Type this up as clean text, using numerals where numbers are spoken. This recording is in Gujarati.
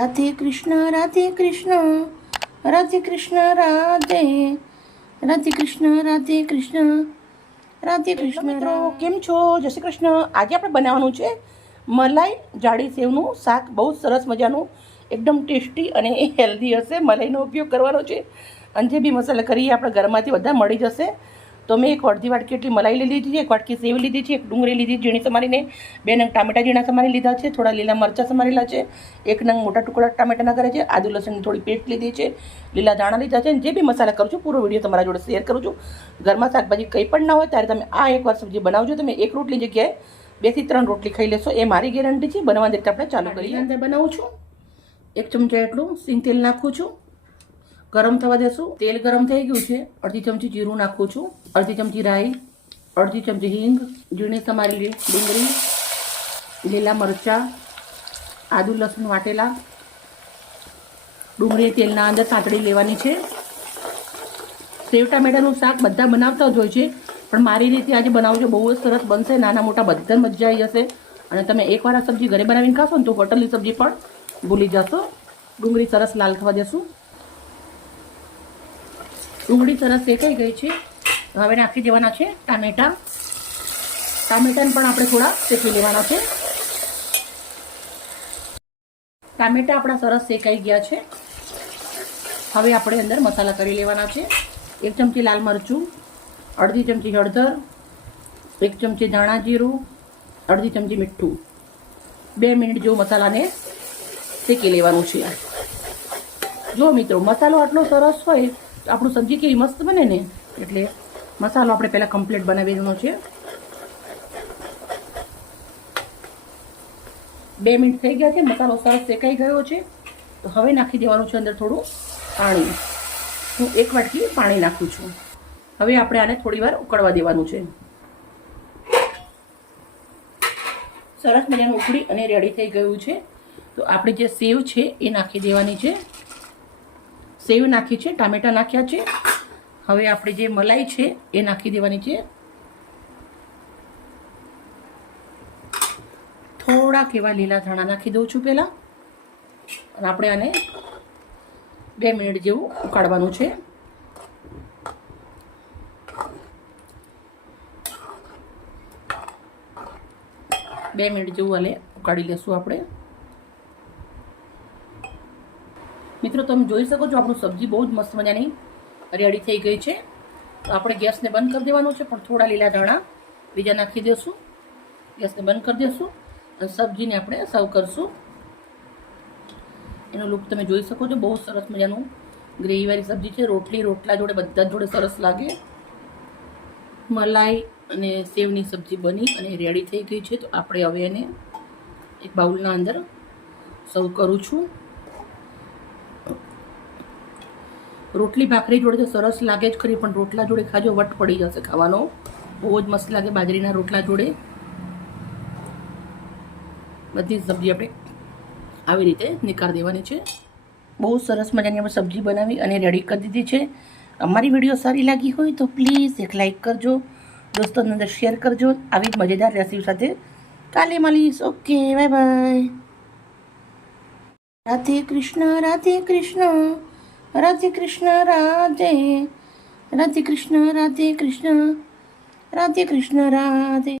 રાધે કૃષ્ણ રાધે કૃષ્ણ રાધે કૃષ્ણ રાધે રાધે કૃષ્ણ રાધે કૃષ્ણ રાધે કૃષ્ણ. મિત્રો કેમ છો? જય શ્રી કૃષ્ણ. આજે આપણે બનાવવાનું છે મલાઈ જાડી સેવનું શાક. બહુ સરસ મજાનું, એકદમ ટેસ્ટી અને એ હેલ્ધી હશે. મલાઈનો ઉપયોગ કરવાનો છે અને જે બી મસાલા કરીએ આપણે ઘરમાંથી બધા મળી જશે. તો મેં એક અડધી વાટકી એટલી મલાઈ લીધી છે, એક વાટકી સેવ લીધી છે, એક ડુંગળી લીધી ઝીણી સમારીને, 2 નંગ ટામેટા ઝીણા સમારી લીધા છે, થોડા લીલા મરચાં સમારેલા છે, 1 નંગ મોટા ટુકડા ટામેટાના કરે છે, આદુ લસણની થોડી પેસ્ટ લીધી છે, લીલા ધાણા લીધા છે. જે બી મસાલા કરું છું પૂરો વિડીયો તમારા જોડે શેર કરું છું. ઘરમાં શાકભાજી કંઈ પણ ના હોય ત્યારે તમે આ એકવાર સબ્જી બનાવજો. તમે એક રોટલી જગ્યાએ 2 થી 3 રોટલી ખાઈ લેશો, એ મારી ગેરંટી છે. બનાવવાની રીતે આપણે ચાલુ કરીએ. અંદર બનાવું છું. 1 ચમચા એટલું સિંગ તેલ નાખું છું. ગરમ થવા દેશું. તેલ ગરમ થઈ ગયું છે. અડધી ચમચી જીરું નાખું છું, અડધી ચમચી રાઈ, અડધી ચમચી હિંગ, ઝીણી સમારેલી ડુંગળી, લીલા મરચાં, આદુ લસણ વાટેલા. ડુંગળી તેલના અંદર સાંતળી લેવાની છે. સેવ ટામેટાનું શાક બધા બનાવતા જ હોય છે, પણ મારી રીતે આજે બનાવજો. બહુ જ સરસ બનશે. નાના મોટા બધા મજા આવી જશે. અને તમે એકવાર આ સબ્જી ઘરે બનાવીને ખાશો ને તો હોટલની સબ્જી પણ ભૂલી જશો. ડુંગળી સરસ લાલ થવા દેશું. ડુંગળી સરસ શેકાઈ ગઈ છે. હવે નાખી દેવાના છે ટામેટાં. ટામેટાને પણ આપણે થોડા શેકી લેવાના છે. ટામેટાં આપણા સરસ શેકાઈ ગયા છે. હવે આપણે અંદર મસાલા કરી લેવાના છે. 1 ચમચી લાલ મરચું, અડધી ચમચી હળદર, 1 ચમચી ધાણા જીરું, અડધી ચમચી મીઠું. 2 મિનિટ જેવું મસાલાને શેકી લેવાનું છે. જો મિત્રો મસાલો આટલો સરસ હોય તો આપણું સબ્જી કેવી મસ્ત બને ને. એટલે મસાલો આપણે પહેલાં કમ્પ્લીટ બનાવી દેવાનો છે. 2 મિનિટ થઈ ગયા છે. મસાલો સરસ શેકાઈ ગયો છે. તો હવે નાખી દેવાનું છે અંદર થોડું પાણી. હું 1 વાટકી પાણી નાખું છું. હવે આપણે આને થોડી વાર ઉકળવા દેવાનું છે. સરસ મજાનું ઉકળી અને રેડી થઈ ગયું છે. તો આપણી જે સેવ છે એ નાખી દેવાની છે. સેવ નાખી છે, ટામેટાં નાખ્યા છે. હવે આપણી જે મલાઈ છે એ નાખી દેવાની છે. થોડાક એવા લીલા ધાણા નાખી દઉં છું પહેલાં. અને આપણે આને 2 મિનિટ જેવું ઉકાળવાનું છે. બે મિનિટ જેવું હાલે ઉકાળી લેશું આપણે. મિત્રો તમે જોઈ શકો છો આપણું સબ્જી બહુ જ મસ્ત મજાની રેડી થઈ ગઈ છે. તો આપણે ગેસને બંધ કરી દેવાનું છે, પણ થોડા લીલા ધાણા બીજા નાખી દઈશું. ગેસને બંધ કરી દઈશું અને સબ્જીને આપણે સર્વ કરશું. એનો લુક તમે જોઈ શકો છો. બહુ સરસ મજાનું ગ્રેવીવાળી સબ્જી છે. રોટલા જોડે બધા જોડે સરસ લાગે. મલાઈ અને સેવની સબ્જી બની અને રેડી થઈ ગઈ છે. તો આપણે હવે એને એક બાઉલના અંદર સર્વ કરું છું. રોટલી ભાખરી જોડે તો સરસ લાગે જ ખરી, પણ રોટલા જોડે ખાજો વટ પડી જશે ખાવાનો. બહુ જ મસ્ત લાગે બાજરીના રોટલા જોડે. બધી સબ્જી આપણે આવી રીતે નીકાળી દેવાની છે. બહુ સરસ મજાની આપણે સબ્જી બનાવી અને રેડી કરી દીધી છે. અમારી વિડીયો સારી લાગી હોય તો પ્લીઝ એક લાઇક કરજો, દોસ્તોની અંદર શેર કરજો. આવી જ મજેદાર રેસીપી સાથે કાલે મળીશ. Okay, bye bye. Radhe Krishna Radhe Krishna Radhe Krishna Radhe Radhe Krishna Radhe Krishna Radhe Krishna Radhe.